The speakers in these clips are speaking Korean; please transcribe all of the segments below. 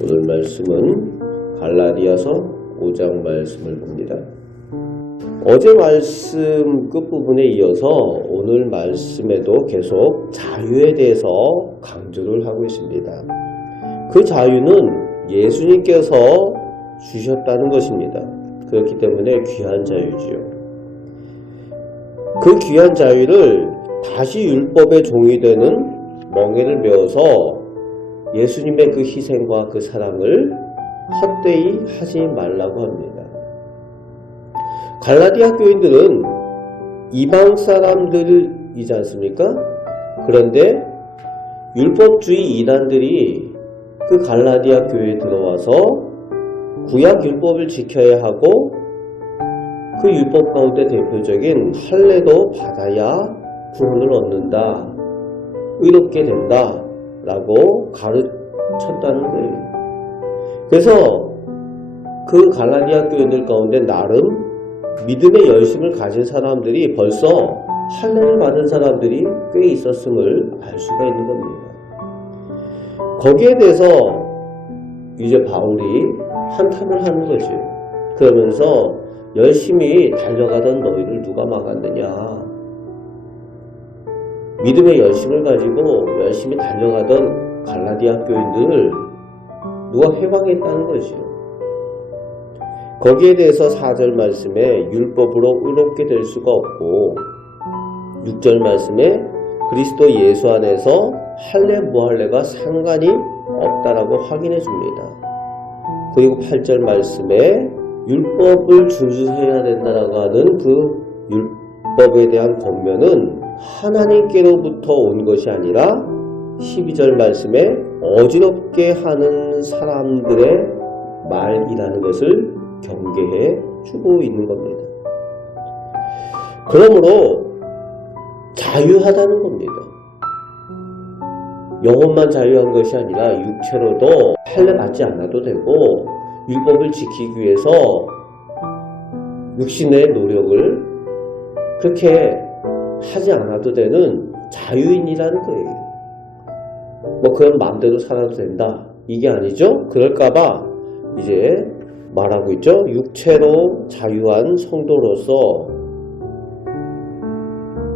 오늘 말씀은 갈라디아서 5장 말씀을 봅니다. 어제 말씀 끝부분에 이어서 오늘 말씀에도 계속 자유에 대해서 강조를 하고 있습니다. 그 자유는 예수님께서 주셨다는 것입니다. 그렇기 때문에 귀한 자유지요. 그 귀한 자유를 다시 율법의 종이 되는 멍에를 메어서 예수님의 그 희생과 그 사랑을 헛되이 하지 말라고 합니다. 갈라디아 교인들은 이방 사람들이지 않습니까? 그런데 율법주의 이단들이 그 갈라디아 교회에 들어와서 구약 율법을 지켜야 하고 그 율법 가운데 대표적인 할례도 받아야 구원을 얻는다, 의롭게 된다 라고 가르쳤다는 거예요. 그래서 그 갈라디아 교인들 가운데 나름 믿음의 열심을 가진 사람들이 벌써 할례를 받은 사람들이 꽤 있었음을 알 수가 있는 겁니다. 거기에 대해서 이제 바울이 한탄을 하는 거죠. 그러면서 열심히 달려가던 너희를 누가 막았느냐. 믿음의 열심을 가지고 열심히 달려가던 갈라디아 교인들을 누가 해방했다는 것이요. 거기에 대해서 4절 말씀에 율법으로 의롭게 될 수가 없고 6절 말씀에 그리스도 예수 안에서 할례 무할례가 상관이 없다라고 확인해 줍니다. 그리고 8절 말씀에 율법을 준수해야 된다라고 하는 그 율법에 대한 권면은 하나님께로부터 온 것이 아니라 12절 말씀에 어지럽게 하는 사람들의 말이라는 것을 경계해 주고 있는 겁니다. 그러므로 자유하다는 겁니다. 영혼만 자유한 것이 아니라 육체로도 할례 받지 않아도 되고 율법을 지키기 위해서 육신의 노력을 그렇게 하지 않아도 되는 자유인이라는 거예요. 뭐 그런 마음대로 살아도 된다 이게 아니죠. 그럴까봐 이제 말하고 있죠. 육체로 자유한 성도로서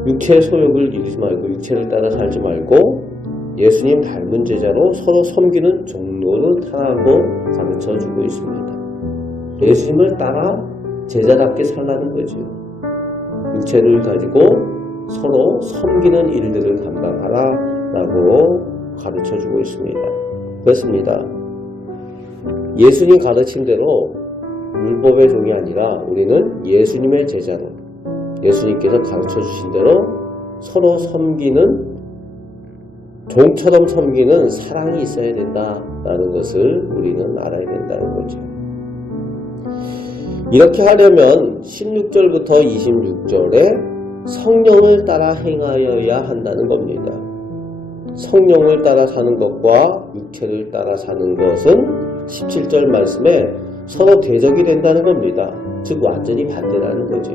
육체의 소욕을 이루지 말고 육체를 따라 살지 말고 예수님 닮은 제자로 서로 섬기는 종로를 타라고 가르쳐주고 있습니다. 예수님을 따라 제자답게 살라는 거죠. 육체를 가지고 서로 섬기는 일들을 감당하라 라고 가르쳐주고 있습니다. 그렇습니다. 예수님 가르침대로 율법의 종이 아니라 우리는 예수님의 제자로 예수님께서 가르쳐주신 대로 서로 섬기는 종처럼 섬기는 사랑이 있어야 된다라는 것을 우리는 알아야 된다는 거죠. 이렇게 하려면 16절부터 26절에 성령을 따라 행하여야 한다는 겁니다. 성령을 따라 사는 것과 육체를 따라 사는 것은 17절 말씀에 서로 대적이 된다는 겁니다. 즉 완전히 반대라는 거죠.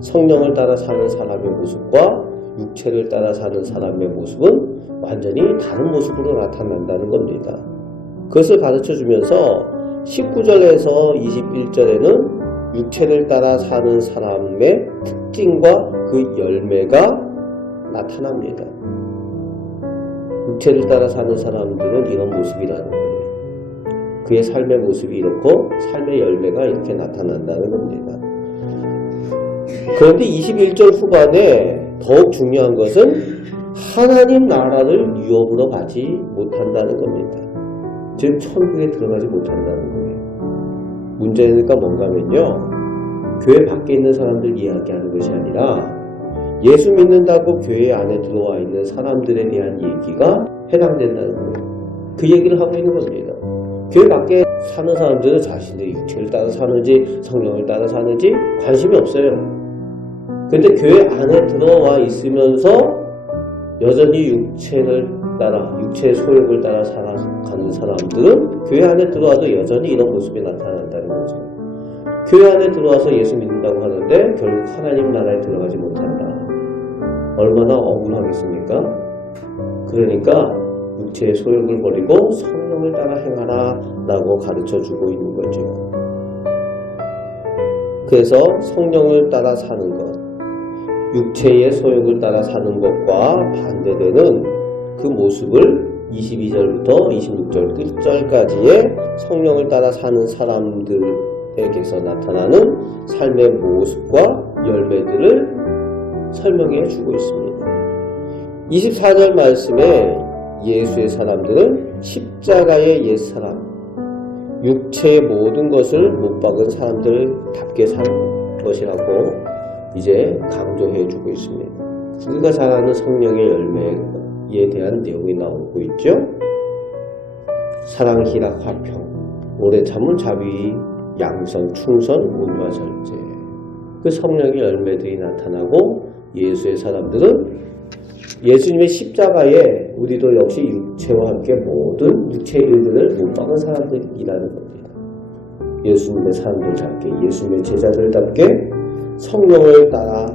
성령을 따라 사는 사람의 모습과 육체를 따라 사는 사람의 모습은 완전히 다른 모습으로 나타난다는 겁니다. 그것을 가르쳐주면서 19절에서 21절에는 육체를 따라 사는 사람의 특징과 그 열매가 나타납니다. 육체를 따라 사는 사람들은 이런 모습이라는 거예요. 그의 삶의 모습이 이렇고 삶의 열매가 이렇게 나타난다는 겁니다. 그런데 21절 후반에 더욱 중요한 것은 하나님 나라를 유업으로 받지 못한다는 겁니다. 즉 천국에 들어가지 못한다는 거예요. 문제가 뭔가 하면요. 교회 밖에 있는 사람들 이야기하는 것이 아니라 예수 믿는다고 교회 안에 들어와 있는 사람들에 대한 얘기가 해당된다는 거예요. 그 얘기를 하고 있는 겁니다. 교회 밖에 사는 사람들은 자신의 육체를 따라 사는지 성령을 따라 사는지 관심이 없어요. 근데 교회 안에 들어와 있으면서 여전히 육체를 따라 육체의 소욕을 따라 살아가는 사람들은 교회 안에 들어와도 여전히 이런 모습이 나타난다는 거죠. 교회 안에 들어와서 예수 믿는다고 하는데 결국 하나님 나라에 들어가지 못한다. 얼마나 억울하겠습니까? 그러니까 육체의 소욕을 버리고 성령을 따라 행하라 라고 가르쳐주고 있는 거죠. 그래서 성령을 따라 사는 것, 육체의 소욕을 따라 사는 것과 반대되는 그 모습을 22절부터 26절 끝절까지의 성령을 따라 사는 사람들에게서 나타나는 삶의 모습과 열매들을 설명해 주고 있습니다. 24절 말씀에 예수의 사람들은 십자가의 옛사람, 육체의 모든 것을 못 박은 사람들답게 산 것이라고 이제 강조해 주고 있습니다. 우리가 잘 아는 성령의 열매에 대한 내용이 나오고 있죠. 사랑, 희락, 화평, 오래 참음, 자비, 양선, 충성, 온유와 절제. 그 성령의 열매들이 나타나고 예수의 사람들은 예수님의 십자가에 우리도 역시 육체와 함께 모든 육체의 일들을 못 박은 사람들이라는 겁니다. 예수님의 사람들답게, 예수님의 제자들답게 성령을 따라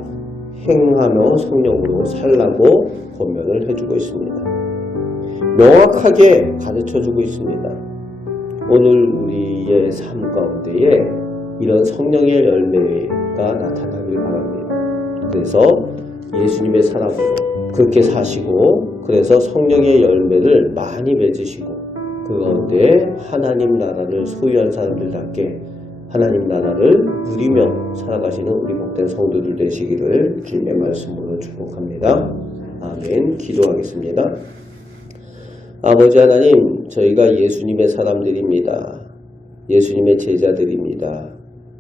행하며 성령으로 살라고 권면을 해주고 있습니다. 명확하게 가르쳐주고 있습니다. 오늘 우리의 삶 가운데에 이런 성령의 열매가 나타나길 바랍니다. 그래서 예수님의 사람으로 그렇게 사시고, 그래서 성령의 열매를 많이 맺으시고, 그 가운데 하나님 나라를 소유한 사람들답게 하나님 나라를 누리며 살아가시는 우리 복된 성도들 되시기를 주님의 말씀으로 축복합니다. 아멘. 기도하겠습니다. 아버지 하나님, 저희가 예수님의 사람들입니다. 예수님의 제자들입니다.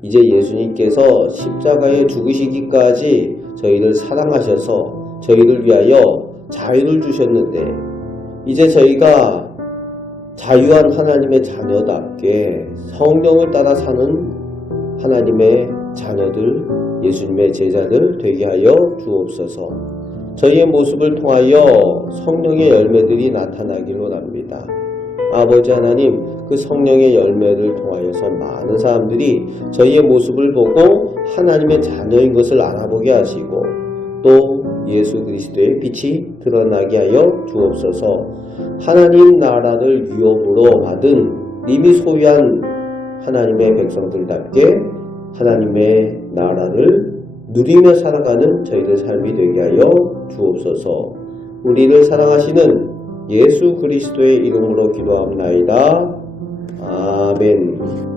이제 예수님께서 십자가에 죽으시기까지 저희를 사랑하셔서 저희를 위하여 자유를 주셨는데, 이제 저희가 자유한 하나님의 자녀답게 성령을 따라 사는 하나님의 자녀들, 예수님의 제자들 되게 하여 주옵소서. 저희의 모습을 통하여 성령의 열매들이 나타나기를 원합니다. 아버지 하나님, 그 성령의 열매를 통하여서 많은 사람들이 저희의 모습을 보고 하나님의 자녀인 것을 알아보게 하시고, 또 예수 그리스도의 빛이 드러나게 하여 주옵소서. 하나님 나라를 위협으로 받은 이미 소유한 하나님의 백성들답게 하나님의 나라를 누리며 살아가는 저희들 삶이 되게 하여 주옵소서. 우리를 사랑하시는 예수 그리스도의 이름으로 기도합나이다. 아멘.